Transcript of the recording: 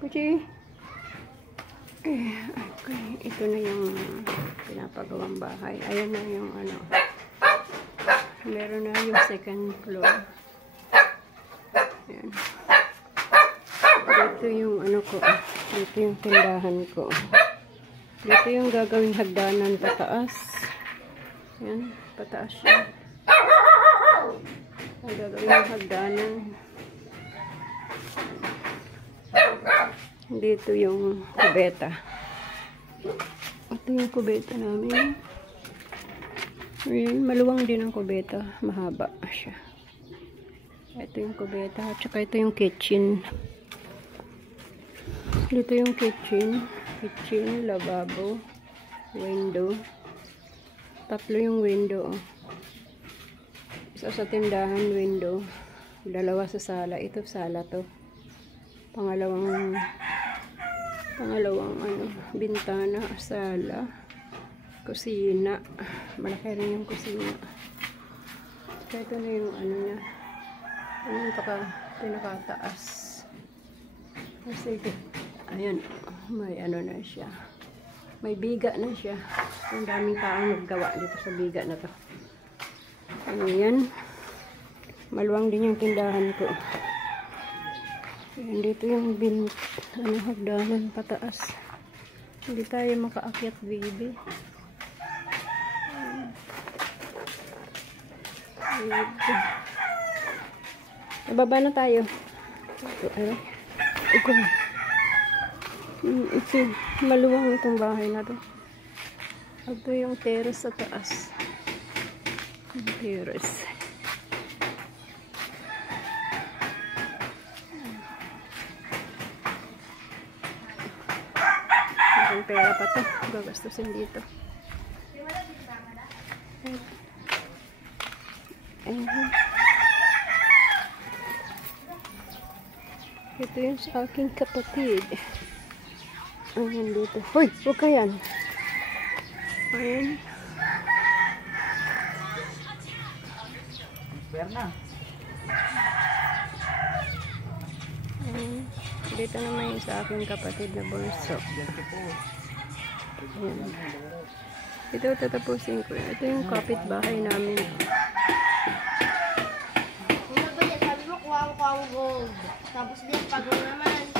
Kuchi. Okay. Ito na yung pinapagawang bahay. Ayan na yung ano. Meron na yung second floor. Ayan. Dito yung ano ko. Dito yung tindahan ko. Dito yung gagawing hagdanan pataas. Ayan. Pataas siya. Ang gagawing hagdanan. Dito yung kubeta. Ito yung kubeta namin. Ayan, maluwang din ang kubeta. Mahaba siya. Ito yung kubeta. At saka ito yung kitchen. Dito yung kitchen. Kitchen, lababo, window. Tatlo yung window. Isa sa tindahan, window. Dalawa sa sala. Ito sala to. Pangalawang ano, bintana, sala, kusina. Malaki rin yung kusina. Kaya ito na yung ano niya. Ano yung pinakataas. Kasi ayan, may ano na siya. May biga na siya. Ang daming taong naggawa dito sa biga na to. Ayan. Maluwang din yung tindahan ko. Ayan, dito yung hagdanan pataas. Hindi tayo makaakyat, baby. Nababa na tayo. Ito, maluwang itong bahay na to. Ito yung terrace sa taas. Terrace. Ang pera pa to. Gagastusin dito. Ito yung sa aking kapatid. Ayan dito. Hoy! Huwag ka yan. Ayan. Ayan. Dito naman yung sa aking kapatid na bulso. Ayan. Ito tatapusin ko. Ito yung kapitbahay namin. Sabi mo, kuha ko gold. Tapos din, pagod naman.